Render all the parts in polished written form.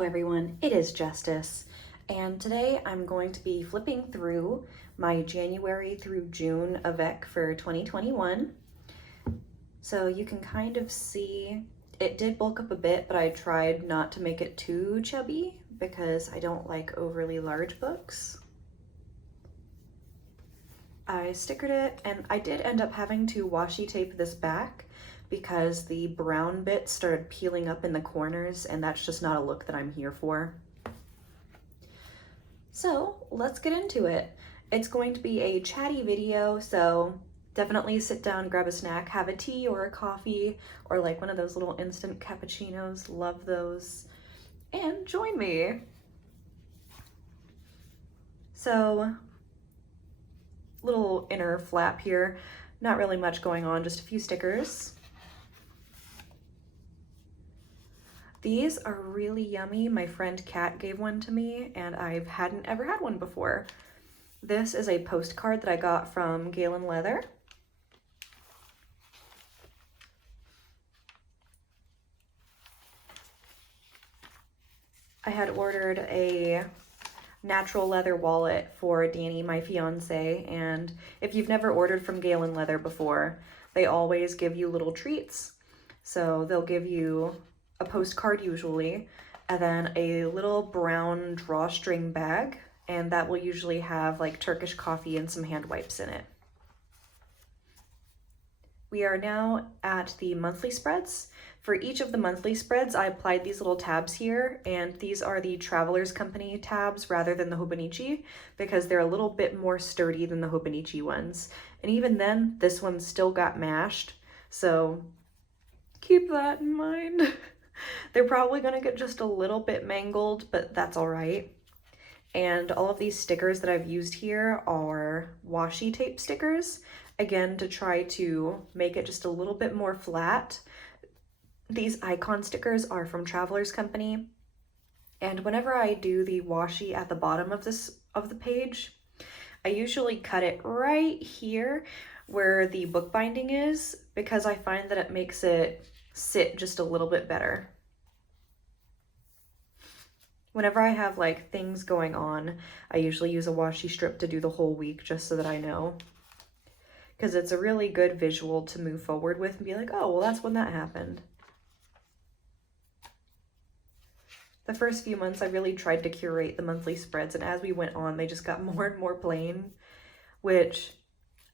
Hello everyone, it is Justice, and today I'm going to be flipping through my January through June Avec for 2021. So you can kind of see it did bulk up a bit, but I tried not to make it too chubby because I don't like overly large books. I stickered it, and I did end up having to washi tape this back because the brown bits started peeling up in the corners, and that's just not a look that I'm here for. So let's get into it. It's going to be a chatty video, so definitely sit down, grab a snack, have a tea or a coffee, or like one of those little instant cappuccinos, love those, and join me. So, little inner flap here, not really much going on, just a few stickers. These are really yummy. My friend Kat gave one to me and I hadn't ever had one before. This is a postcard that I got from Galen Leather. I had ordered a natural leather wallet for Danny, my fiance, and if you've never ordered from Galen Leather before, they always give you little treats. So they'll give you a postcard usually, and then a little brown drawstring bag, and that will usually have like Turkish coffee and some hand wipes in it. We are now at the monthly spreads. For each of the monthly spreads, I applied these little tabs here, and these are the Travelers Company tabs rather than the Hobonichi because they're a little bit more sturdy than the Hobonichi ones. And even then, this one still got mashed, so keep that in mind. They're probably gonna get just a little bit mangled, but that's all right. And all of these stickers that I've used here are washi tape stickers, again, to try to make it just a little bit more flat. These icon stickers are from Travelers Company, and whenever I do the washi at the bottom of the page, I usually cut it right here where the bookbinding is because I find that it makes it sit just a little bit better. Whenever I have like things going on, I usually use a washi strip to do the whole week just so that I know. Because it's a really good visual to move forward with and be like, oh, well, that's when that happened. The first few months, I really tried to curate the monthly spreads, and as we went on, they just got more and more plain, which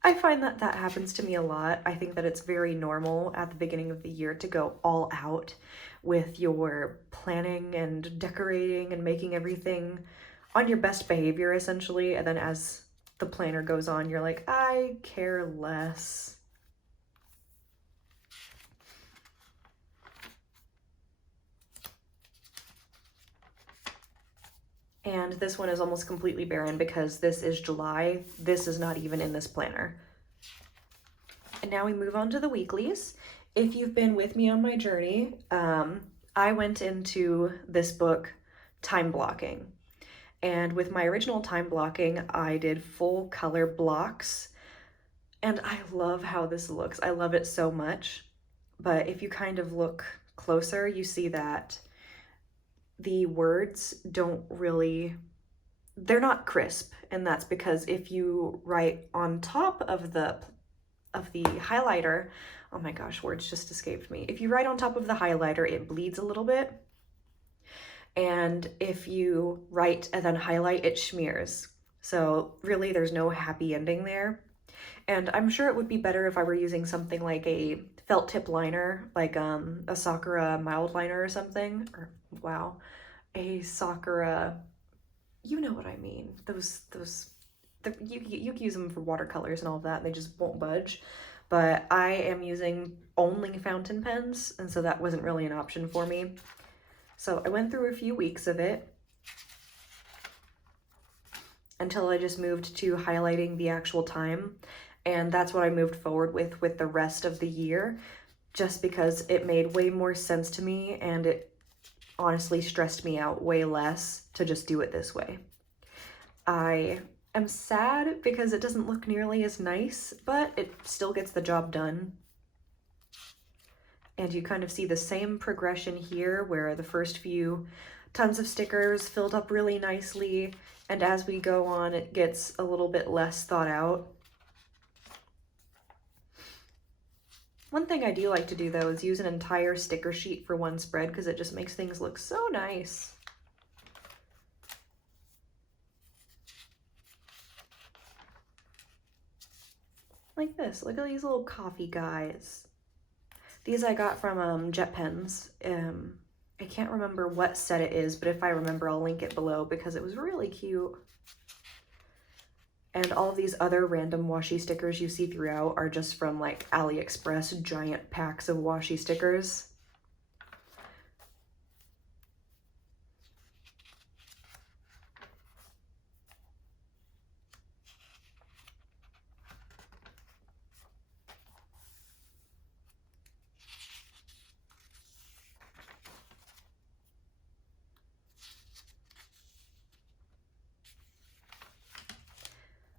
I find that that happens to me a lot. I think that it's very normal at the beginning of the year to go all out with your planning and decorating and making everything on your best behavior, essentially, and then as the planner goes on, you're like, I care less. And this one is almost completely barren because this is July. This is not even in this planner. And now we move on to the weeklies. If you've been with me on my journey, I went into this book time blocking. And with my original time blocking, I did full color blocks. And I love how this looks. I love it so much. But if you kind of look closer, you see that the words don't really, they're not crisp, and that's because if you write on top of the highlighter, oh my gosh, words just escaped me. If you write on top of the highlighter, it bleeds a little bit, and if you write and then highlight, it smears. So really, there's no happy ending there. And I'm sure it would be better if I were using something like a felt tip liner, like a Sakura mildliner or something, or wow, a Sakura, you know what I mean. You can use them for watercolors and all of that, and they just won't budge. But I am using only fountain pens, and so that wasn't really an option for me. So I went through a few weeks of it until I just moved to highlighting the actual time. And that's what I moved forward with the rest of the year, just because it made way more sense to me and it honestly stressed me out way less to just do it this way. I am sad because it doesn't look nearly as nice, but it still gets the job done. And you kind of see the same progression here where the first few Tons of stickers filled up really nicely, and as we go on, it gets a little bit less thought out. One thing I do like to do though is use an entire sticker sheet for one spread because it just makes things look so nice. Like this, look at these little coffee guys. These I got from Jet Pens. I can't remember what set it is, but if I remember, I'll link it below because it was really cute. And all of these other random washi stickers you see throughout are just from like AliExpress giant packs of washi stickers.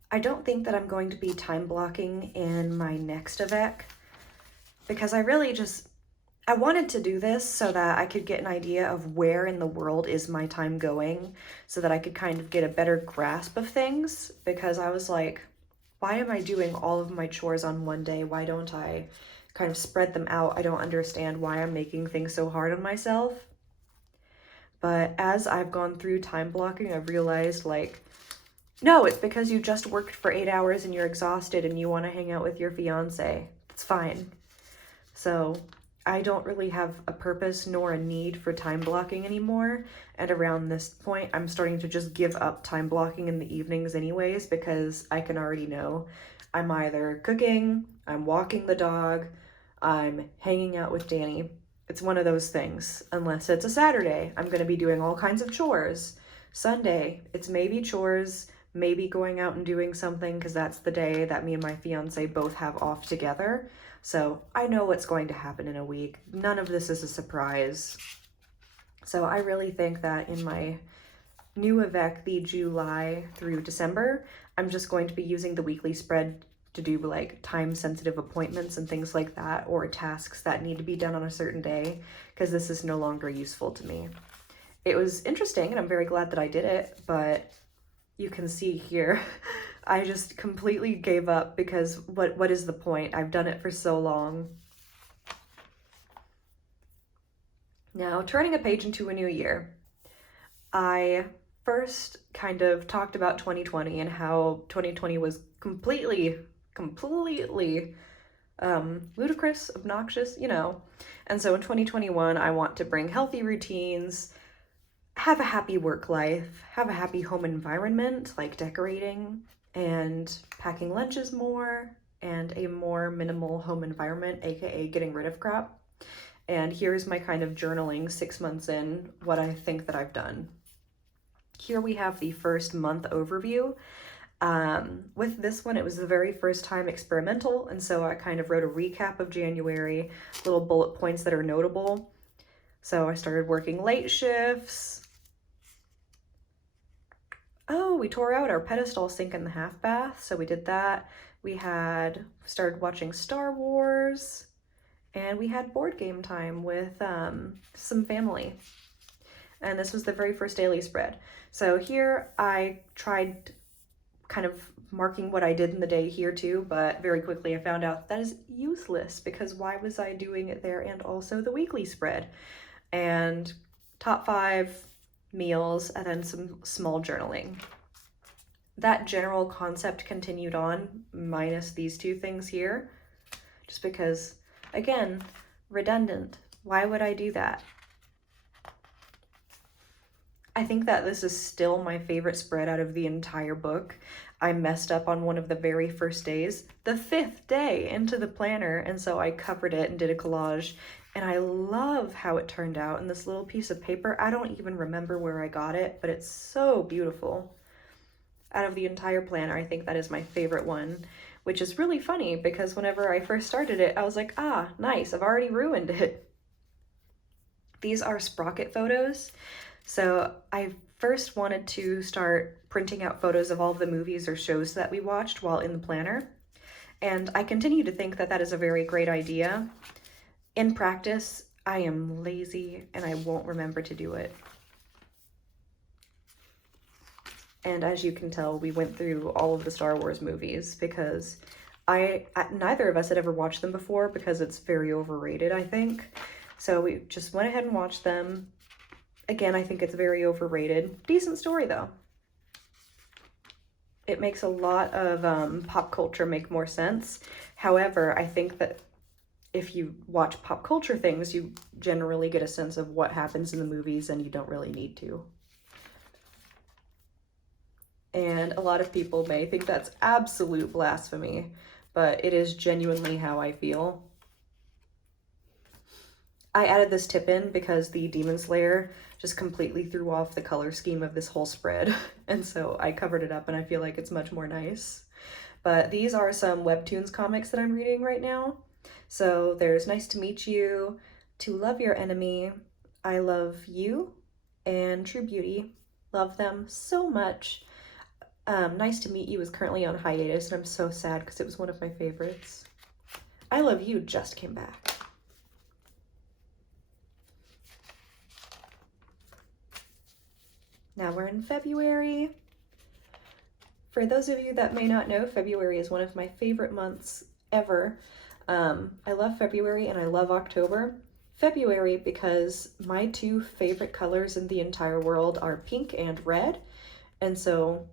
I don't think that I'm going to be time blocking in my next Avec because I wanted to do this so that I could get an idea of where in the world is my time going so that I could kind of get a better grasp of things, because I was like, why am I doing all of my chores on one day? Why don't I kind of spread them out? I don't understand why I'm making things so hard on myself. But as I've gone through time blocking, I've realized like, no, it's because you just worked for 8 hours and you're exhausted and you want to hang out with your fiance. It's fine. So I don't really have a purpose nor a need for time blocking anymore. And around this point, I'm starting to just give up time blocking in the evenings anyways, because I can already know I'm either cooking, I'm walking the dog, I'm hanging out with Danny. It's one of those things. Unless it's a Saturday, I'm going to be doing all kinds of chores. Sunday, it's maybe chores, maybe going out and doing something because that's the day that me and my fiance both have off together. So I know what's going to happen in a week. None of this is a surprise. So I really think that in my new Avec, the July through December, I'm just going to be using the weekly spread to do like time sensitive appointments and things like that, or tasks that need to be done on a certain day, because this is no longer useful to me. It was interesting and I'm very glad that I did it, but you can see here, I just completely gave up because what is the point? I've done it for so long. Now, turning a page into a new year. I first kind of talked about 2020 and how 2020 was completely ludicrous, obnoxious, you know. And so in 2021, I want to bring healthy routines, have a happy work life, have a happy home environment, like decorating and packing lunches more, and a more minimal home environment, aka getting rid of crap. And here's my kind of journaling 6 months in, what I think that I've done. Here we have the first month overview. With this one, it was the very first time experimental, and so I kind of wrote a recap of January, little bullet points that are notable. So I started working late shifts. Oh, we tore out our pedestal sink in the half bath, so we did that. We started watching Star Wars, and we had board game time with some family. And this was the very first daily spread. So here I tried kind of marking what I did in the day here too, but very quickly I found out that is useless, because why was I doing it there and also the weekly spread? And top 5 meals, and then some small journaling. That general concept continued on, minus these 2 things here, just because, again, redundant. Why would I do that? I think that this is still my favorite spread out of the entire book. I messed up on one of the very first days, the 5th day into the planner, and so I covered it and did a collage. And I love how it turned out in this little piece of paper. I don't even remember where I got it, but it's so beautiful. Out of the entire planner, I think that is my favorite one, which is really funny because whenever I first started it, I was like, ah, nice, I've already ruined it. These are sprocket photos. So I first wanted to start printing out photos of all of the movies or shows that we watched while in the planner. And I continue to think that that is a very great idea. In practice, I am lazy and I won't remember to do it. And as you can tell, we went through all of the Star Wars movies because neither of us had ever watched them before because it's very overrated, I think. So we just went ahead and watched them. Again, I think it's very overrated. Decent story, though. It makes a lot of pop culture make more sense. However, I think that if you watch pop culture things, you generally get a sense of what happens in the movies and you don't really need to. And a lot of people may think that's absolute blasphemy, but it is genuinely how I feel. I added this tip in because the Demon Slayer just completely threw off the color scheme of this whole spread. And so I covered it up and I feel like it's much more nice. But these are some Webtoons comics that I'm reading right now. So there's Nice to Meet You, To Love Your Enemy, I Love You, and True Beauty. Love them so much. Nice to Meet You is currently on hiatus, and I'm so sad because it was one of my favorites. I Love You just came back. Now we're in February. For those of you that may not know, February is one of my favorite months ever. I love February and I love October. February because my two favorite colors in the entire world are pink and red. And so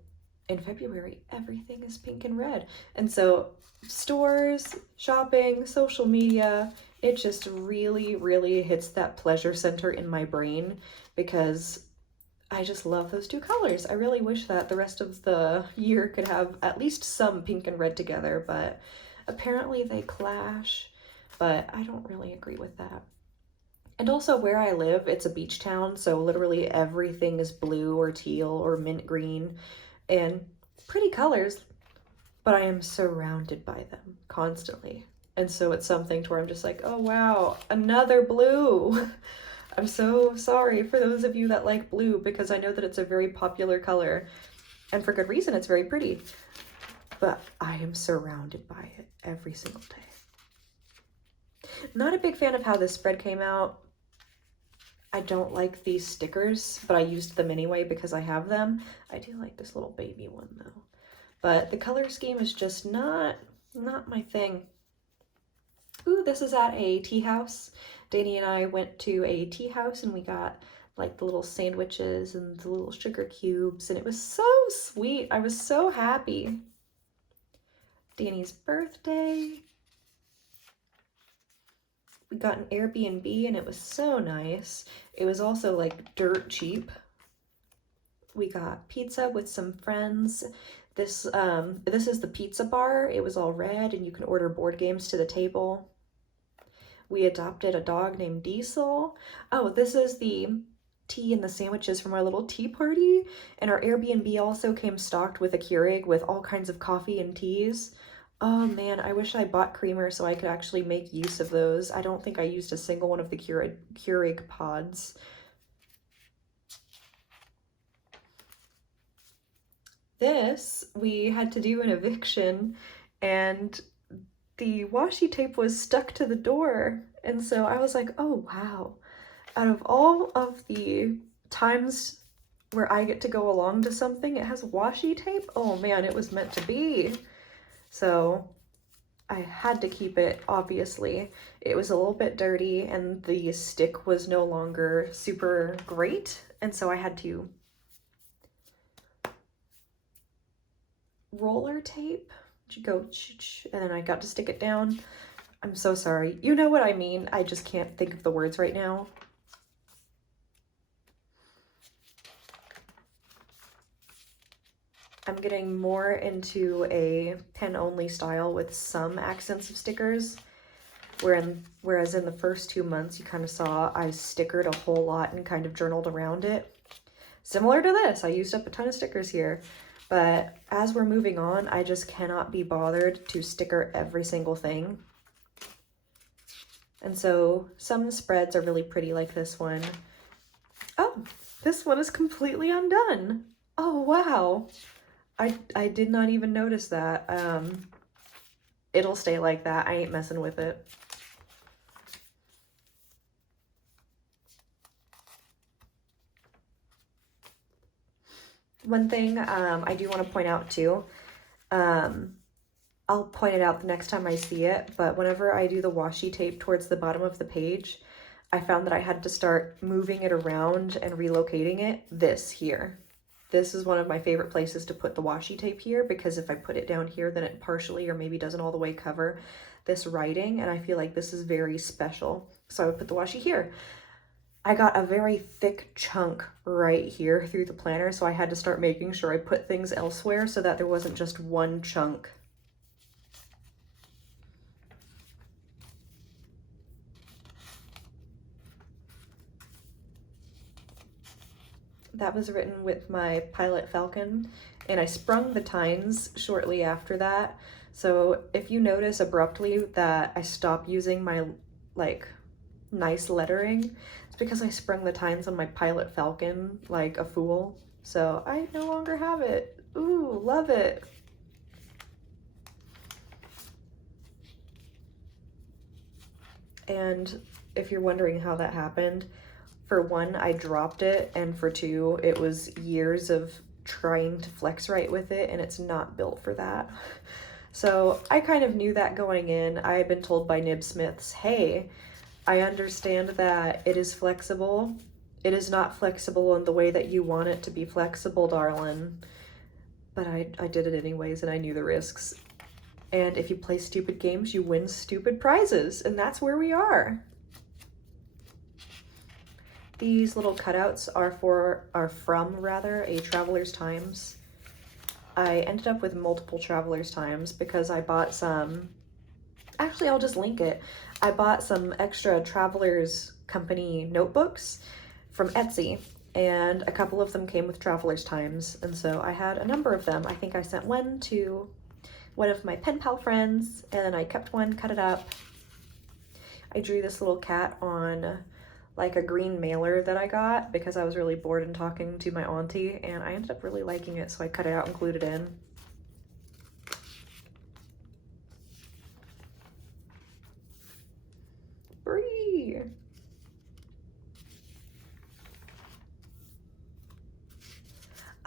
in February, everything is pink and red. And so stores, shopping, social media, it just really, really hits that pleasure center in my brain because I just love those two colors. I really wish that the rest of the year could have at least some pink and red together, but apparently they clash, but I don't really agree with that. And also where I live, it's a beach town, so literally everything is blue or teal or mint green and pretty colors, but I am surrounded by them constantly. And so it's something to where I'm just like, oh wow, another blue. I'm so sorry for those of you that like blue because I know that it's a very popular color and for good reason, it's very pretty. But I am surrounded by it every single day. Not a big fan of how this spread came out. I don't like these stickers, but I used them anyway because I have them. I do like this little baby one though. But the color scheme is just not my thing. Ooh, this is at a tea house. Danny and I went to a tea house and we got like the little sandwiches and the little sugar cubes and it was so sweet. I was so happy. Danny's birthday. We got an Airbnb and it was so nice. It was also like dirt cheap. We got pizza with some friends. This is the pizza bar. It was all red and you can order board games to the table. We adopted a dog named Diesel. Oh, this is the tea and the sandwiches from our little tea party. And our Airbnb also came stocked with a Keurig with all kinds of coffee and teas. Oh man, I wish I bought creamer so I could actually make use of those. I don't think I used a single one of the Keurig pods. This, we had to do an eviction and the washi tape was stuck to the door. And so I was like, oh wow. Out of all of the times where I get to go along to something, it has washi tape. Oh man, it was meant to be. So I had to keep it, obviously. It was a little bit dirty and the stick was no longer super great. And so I had to roller tape, go, and then I got to stick it down. I'm so sorry. You know what I mean. I just can't think of the words right now. I'm getting more into a pen-only style with some accents of stickers, whereas in the first 2 months you kind of saw I stickered a whole lot and kind of journaled around it. Similar to this, I used up a ton of stickers here, but as we're moving on, I just cannot be bothered to sticker every single thing. And so some spreads are really pretty like this one. Oh, this one is completely undone. Oh, wow. I did not even notice that. It'll stay like that. I ain't messing with it. One thing I do want to point out too, I'll point it out the next time I see it, but whenever I do the washi tape towards the bottom of the page, I found that I had to start moving it around and relocating it this here. This is one of my favorite places to put the washi tape here, because if I put it down here, then it partially or maybe doesn't all the way cover this writing, and I feel like this is very special. So I would put the washi here. I got a very thick chunk right here through the planner, so I had to start making sure I put things elsewhere so that there wasn't just one chunk. That was written with my Pilot Falcon, and I sprung the tines shortly after that. So if you notice abruptly that I stop using my like nice lettering, it's because I sprung the tines on my Pilot Falcon like a fool. So I no longer have it. Ooh, love it. And if you're wondering how that happened, for one, I dropped it, and for two, it was years of trying to flex right with it, and it's not built for that. So I kind of knew that going in. I had been told by Nibsmiths, hey, I understand that it is flexible. It is not flexible in the way that you want it to be flexible, darling. But I did it anyways, and I knew the risks. And if you play stupid games, you win stupid prizes, and that's where we are. These little cutouts are from a Traveler's Times. I ended up with multiple Traveler's Times because I bought some, actually I'll just link it. I bought some extra Traveler's Company notebooks from Etsy, and a couple of them came with Traveler's Times, and so I had a number of them. I think I sent one to one of my pen pal friends, and then I kept one, cut it up. I drew this little cat on like a green mailer that I got because I was really bored and talking to my auntie, and I ended up really liking it, so I cut it out and glued it in. Bree!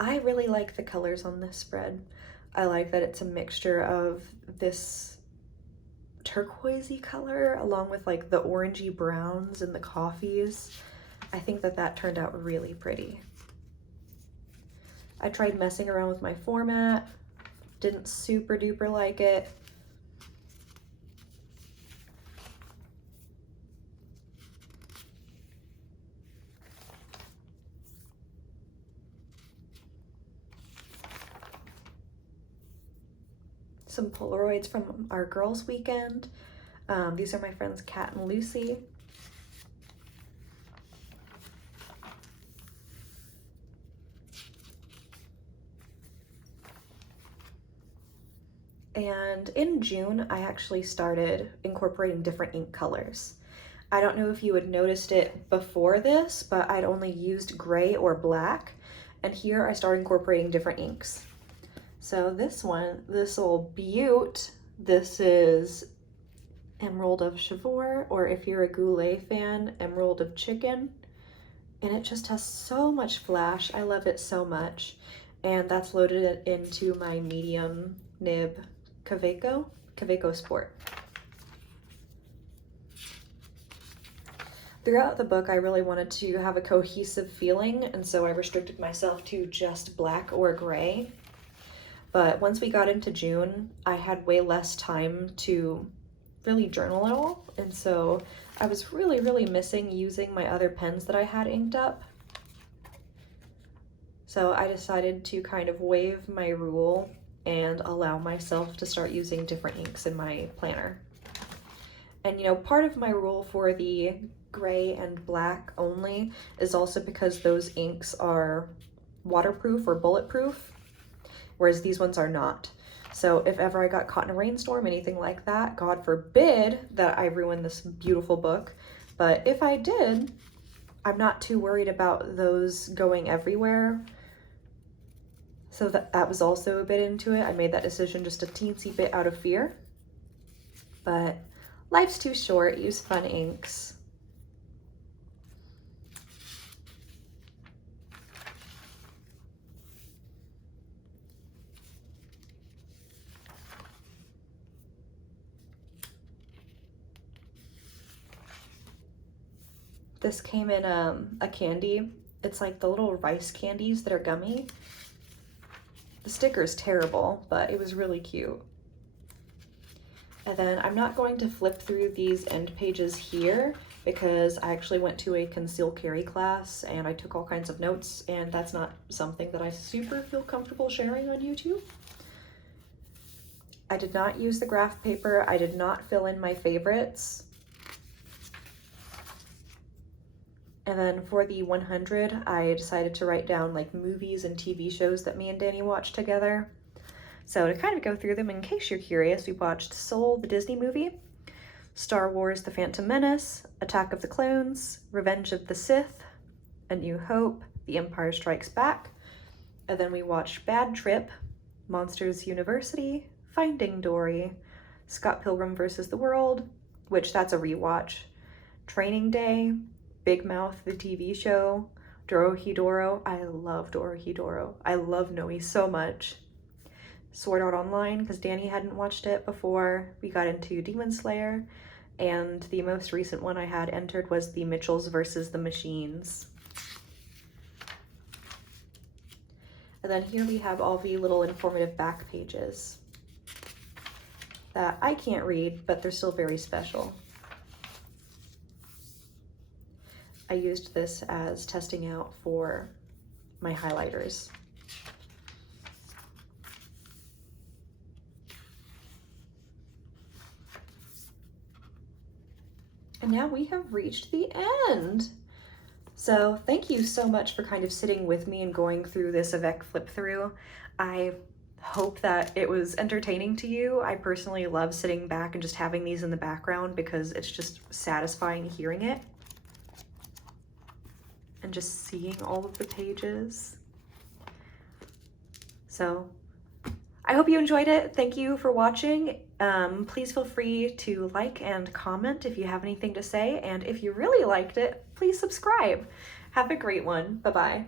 I really like the colors on this spread. I like that it's a mixture of this turquoisey color along with like the orangey browns and the coffees. I think that that turned out really pretty. I tried messing around with my format, didn't super duper like it. Some Polaroids from our girls' weekend. These are my friends Kat and Lucy. And in June, I actually started incorporating different ink colors. I don't know if you had noticed it before this, but I'd only used gray or black, and here I started incorporating different inks. So this one, this little beaut, this is Emerald of Chivor, or if you're a Goulet fan, Emerald of Chicken. And it just has so much flash. I love it so much. And that's loaded into my medium nib Kaweco Sport. Throughout the book, I really wanted to have a cohesive feeling, and so I restricted myself to just black or gray. But once we got into June, I had way less time to really journal at all, and so I was really missing using my other pens that I had inked up. So I decided to kind of waive my rule and allow myself to start using different inks in my planner. And you know, part of my rule for the gray and black only is also because those inks are waterproof or bulletproof, whereas these ones are not. So if ever I got caught in a rainstorm, anything like that, God forbid that I ruin this beautiful book, but if I did, I'm not too worried about those going everywhere. So that was also a bit into it. I made that decision just a teensy bit out of fear, but life's too short, use fun inks. This came in a candy. It's like the little rice candies that are gummy. The sticker is terrible, but it was really cute. And then I'm not going to flip through these end pages here because I actually went to a conceal carry class and I took all kinds of notes, and that's not something that I super feel comfortable sharing on YouTube. I did not use the graph paper. I did not fill in my favorites. And then for the 100, I decided to write down like movies and TV shows that me and Danny watched together. So to kind of go through them in case you're curious, we watched Soul, the Disney movie, Star Wars, The Phantom Menace, Attack of the Clones, Revenge of the Sith, A New Hope, The Empire Strikes Back, and then we watched Bad Trip, Monsters University, Finding Dory, Scott Pilgrim vs. the World, which that's a rewatch, Training Day, Big Mouth, the TV show, Dorohedoro. I love Dorohedoro. I love Noe so much. Sword Art Online, because Danny hadn't watched it before. We got into Demon Slayer, and the most recent one I had entered was The Mitchells versus the Machines. And then here we have all the little informative back pages that I can't read, but they're still very special. I used this as testing out for my highlighters. And now we have reached the end. So thank you so much for kind of sitting with me and going through this Avec flip through. I hope that it was entertaining to you. I personally love sitting back and just having these in the background because it's just satisfying hearing it and just seeing all of the pages. So I hope you enjoyed it. Thank you for watching. Please feel free to like and comment if you have anything to say. And if you really liked it, please subscribe. Have a great one. Bye-bye.